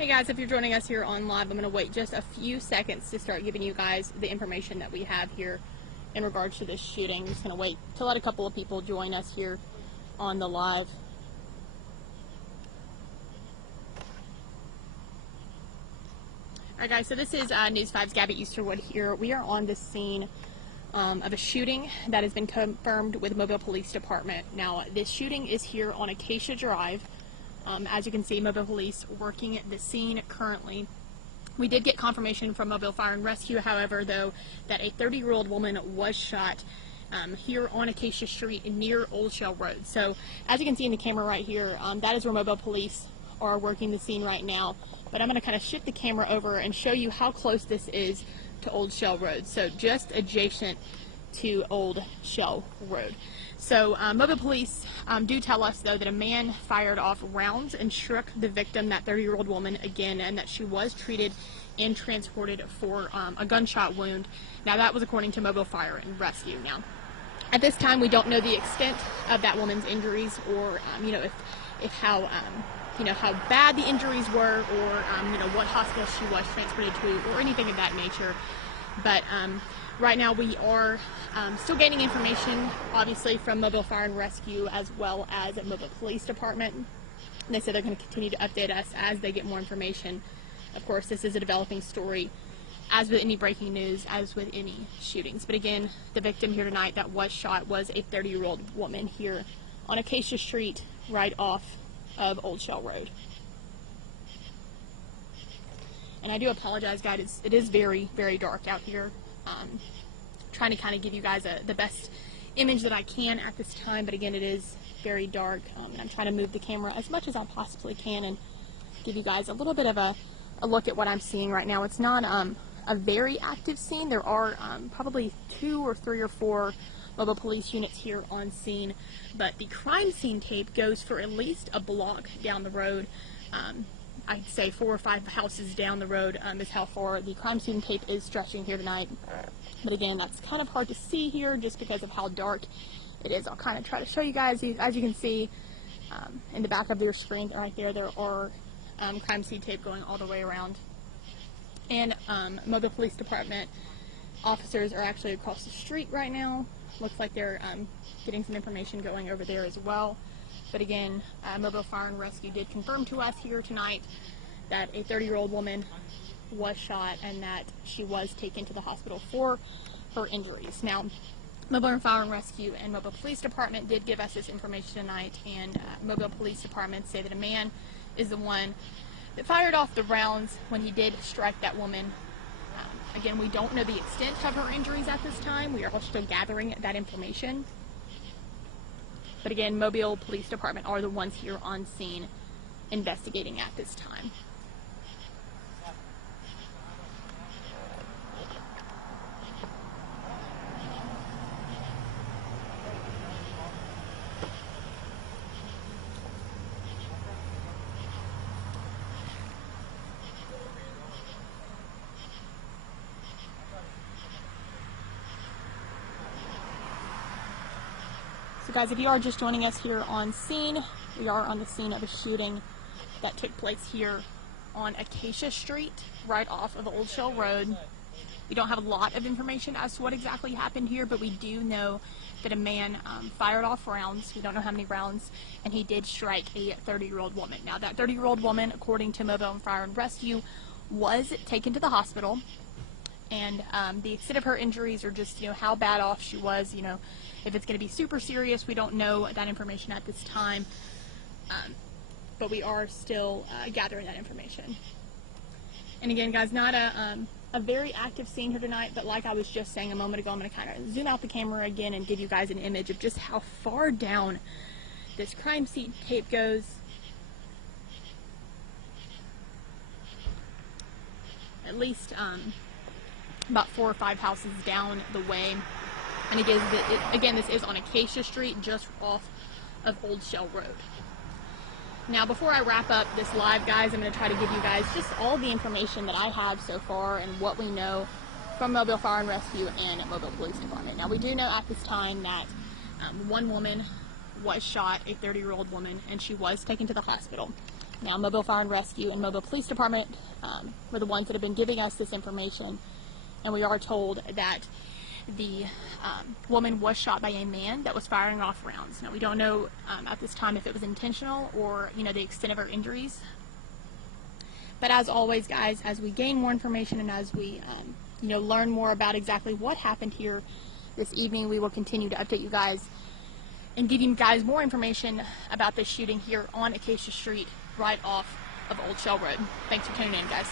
Hey guys, if you're joining us here on live, I'm going to wait just a few seconds to start giving you guys the information that we have here in regards to this shooting. I'm just going to wait to let a couple of people join us here on the live. Alright guys, so this is News 5's Gabby Easterwood here. We are on the scene of a shooting that has been confirmed with Mobile Police Department. Now, this shooting is here on Acacia Drive. As you can see, Mobile Police working at the scene currently. We did get confirmation from Mobile Fire and Rescue, however, though, that a 30-year-old woman was shot here on Acacia Street near Old Shell Road. So, as you can see in the camera right here, that is where Mobile Police are working the scene right now. But I'm going to kind of shift the camera over and show you how close this is to Old Shell Road. So, just adjacent to Old Shell Road. So Mobile Police do tell us, though, that a man fired off rounds and struck the victim, that 30-year-old woman, again, and that she was treated and transported for a gunshot wound. Now, that was according to Mobile Fire and Rescue. Now, at this time, we don't know the extent of that woman's injuries, or if how bad the injuries were, or what hospital she was transported to, or anything of that nature. But right now we are still gaining information, obviously, from Mobile Fire and Rescue as well as at Mobile Police Department. And they said they're going to continue to update us as they get more information. Of course, this is a developing story, as with any breaking news, as with any shootings. But again, the victim here tonight that was shot was a 30-year-old woman here on Acacia Street, right off of Old Shell Road. And I do apologize, guys. It is very, very dark out here. Trying to kind of give you guys the best image that I can at this time, but again, it is very dark. And I'm trying to move the camera as much as I possibly can and give you guys a little bit of a look at what I'm seeing right now. It's not a very active scene. There are probably 2 or 3 or 4 mobile police units here on scene, but the crime scene tape goes for at least a block down the road. I'd say 4 or 5 houses down the road is how far the crime scene tape is stretching here tonight. But again, that's kind of hard to see here just because of how dark it is. I'll kind of try to show you guys. As you can see in the back of your screen right there, there are crime scene tape going all the way around. And Mobile Police Department officers are actually across the street right now. Looks like they're getting some information going over there as well. But again, Mobile Fire and Rescue did confirm to us here tonight that a 30-year-old woman was shot and that she was taken to the hospital for her injuries. Now, Mobile Fire and Rescue and Mobile Police Department did give us this information tonight, and Mobile Police Department say that a man is the one that fired off the rounds when he did strike that woman. Again, we don't know the extent of her injuries at this time. We are still gathering that information. But again, Mobile Police Department are the ones here on scene investigating at this time. So guys, if you are just joining us here on scene, we are on the scene of a shooting that took place here on Acacia Street, right off of Old Shell Road. We don't have a lot of information as to what exactly happened here, but we do know that a man fired off rounds. We don't know how many rounds, and he did strike a 30-year-old woman. Now, that 30-year-old woman, according to Mobile Fire and Rescue, was taken to the hospital, and the extent of her injuries, or just how bad off she was, if it's going to be super serious, we don't know that information at this time, but we are still gathering that information. And again, guys, not a very active scene here tonight, but like I was just saying a moment ago, I'm going to kind of zoom out the camera again and give you guys an image of just how far down this crime scene tape goes. At least about 4 or 5 houses down the way. And again, this is on Acacia Street, just off of Old Shell Road. Now, before I wrap up this live, guys, I'm going to try to give you guys just all the information that I have so far and what we know from Mobile Fire and Rescue and Mobile Police Department. Now, we do know at this time that one woman was shot, a 30-year-old woman, and she was taken to the hospital. Now, Mobile Fire and Rescue and Mobile Police Department were the ones that have been giving us this information, and we are told that the woman was shot by a man that was firing off rounds. Now, we don't know at this time if it was intentional or, you know, the extent of her injuries. But as always, guys, as we gain more information and as we, you know, learn more about exactly what happened here this evening, we will continue to update you guys and give you guys more information about this shooting here on Acacia Street, right off of Old Shell Road. Thanks for tuning in, guys.